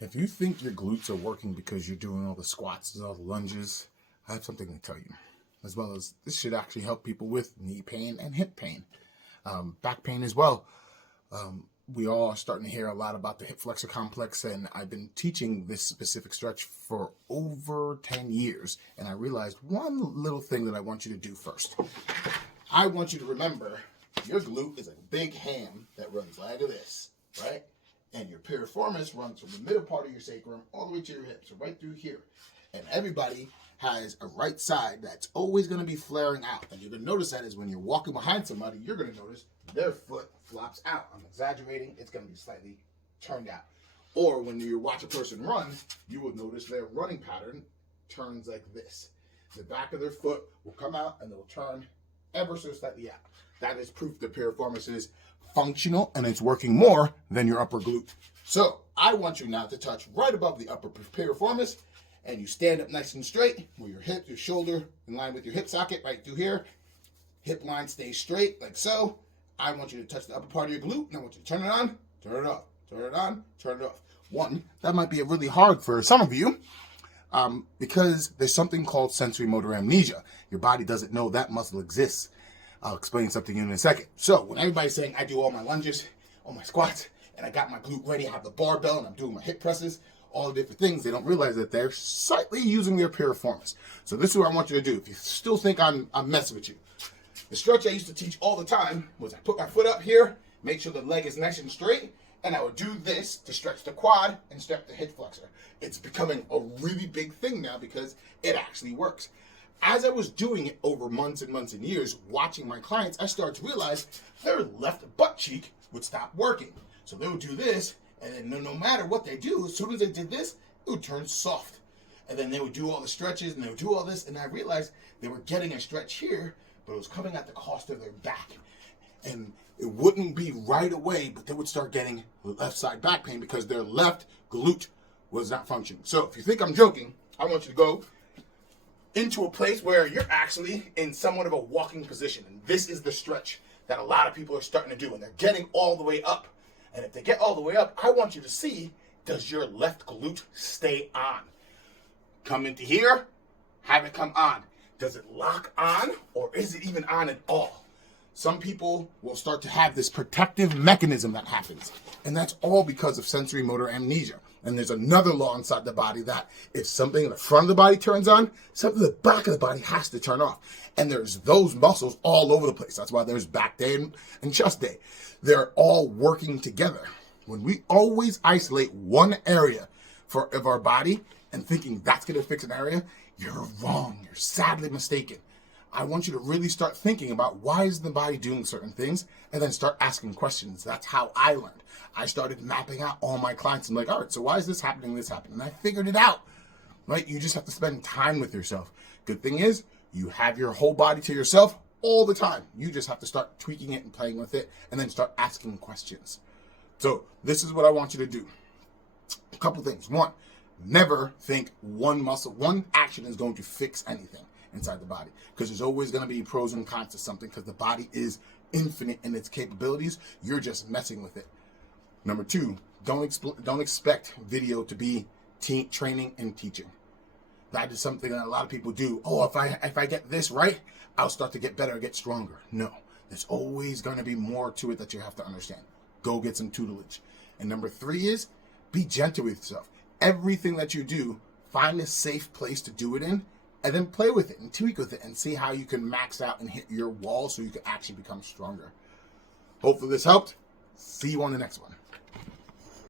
If you think your glutes are working because you're doing all the squats and all the lunges, I have something to tell you. As well as this should actually help people with knee pain and hip pain, back pain as well. We all are starting to hear a lot about the hip flexor complex, and I've been teaching this specific stretch for over 10 years. And I realized one little thing that I want you to do first. I want you to remember your glute is a big ham that runs like this, right? And your piriformis runs from the middle part of your sacrum all the way to your hips, so right through here. And everybody has a right side that's always going to be flaring out. And you're going to notice that is when you're walking behind somebody, you're going to notice their foot flops out. I'm exaggerating. It's going to be slightly turned out. Or when you watch a person run, you will notice their running pattern turns like this. The back of their foot will come out and they'll turn ever so slightly out. That is proof the piriformis is functional and it's working more than your upper glute. So I want you now to touch right above the upper piriformis, and you stand up nice and straight with your hip, your shoulder in line with your hip socket right through here. Hip line stays straight like so. I want you to touch the upper part of your glute, and I want you to turn it on, turn it off, turn it on, turn it off. One, that might be really hard for some of you because there's something called sensory motor amnesia. Your body doesn't know that muscle exists. I'll explain something in a second. So when everybody's saying I do all my lunges, all my squats, and I got my glute ready, I have the barbell, and I'm doing my hip presses, all the different things, they don't realize that they're slightly using their piriformis. So this is what I want you to do. If you still think I'm messing with you, the stretch I used to teach all the time was I put my foot up here, make sure the leg is nice and straight, and I would do this to stretch the quad and stretch the hip flexor. It's becoming a really big thing now because it actually works. As I was doing it over months and months and years, watching my clients, I started to realize their left butt cheek would stop working. So they would do this, and then no matter what they do, as soon as they did this, it would turn soft. And then they would do all the stretches, and they would do all this, and I realized they were getting a stretch here, but it was coming at the cost of their back. And it wouldn't be right away, but they would start getting left side back pain because their left glute was not functioning. So if you think I'm joking, I want you to go into a place where you're actually in somewhat of a walking position. And this is the stretch that a lot of people are starting to do, and they're getting all the way up. And if they get all the way up, I want you to see, does your left glute stay on? Come into here, have it come on. Does it lock on, or is it even on at all? Some people will start to have this protective mechanism that happens, and that's all because of sensory motor amnesia. And there's another law inside the body that if something in the front of the body turns on, something in the back of the body has to turn off. And there's those muscles all over the place. That's why there's back day and chest day. They're all working together. When we always isolate one area of our body and thinking that's going to fix an area, you're wrong. You're sadly mistaken. I want you to really start thinking about why is the body doing certain things, and then start asking questions. That's how I learned. I started mapping out all my clients. I'm like, all right, so why is this happening, this happening? And I figured it out, right? You just have to spend time with yourself. Good thing is you have your whole body to yourself all the time. You just have to start tweaking it and playing with it, and then start asking questions. So this is what I want you to do. A couple things. One, never think one muscle, one action is going to fix anything inside the body, because there's always going to be pros and cons to something, because the body is infinite in its capabilities. You're just messing with it. Number two, don't expect video to be training and teaching. That is something that a lot of people do. Oh, if I get this right, I'll start to get better, get stronger. No, there's always going to be more to it that you have to understand. Go get some tutelage. And number three is be gentle with yourself. Everything that you do, find a safe place to do it in, and then play with it and tweak with it and see how you can max out and hit your wall so you can actually become stronger. Hopefully this helped. See you on the next one.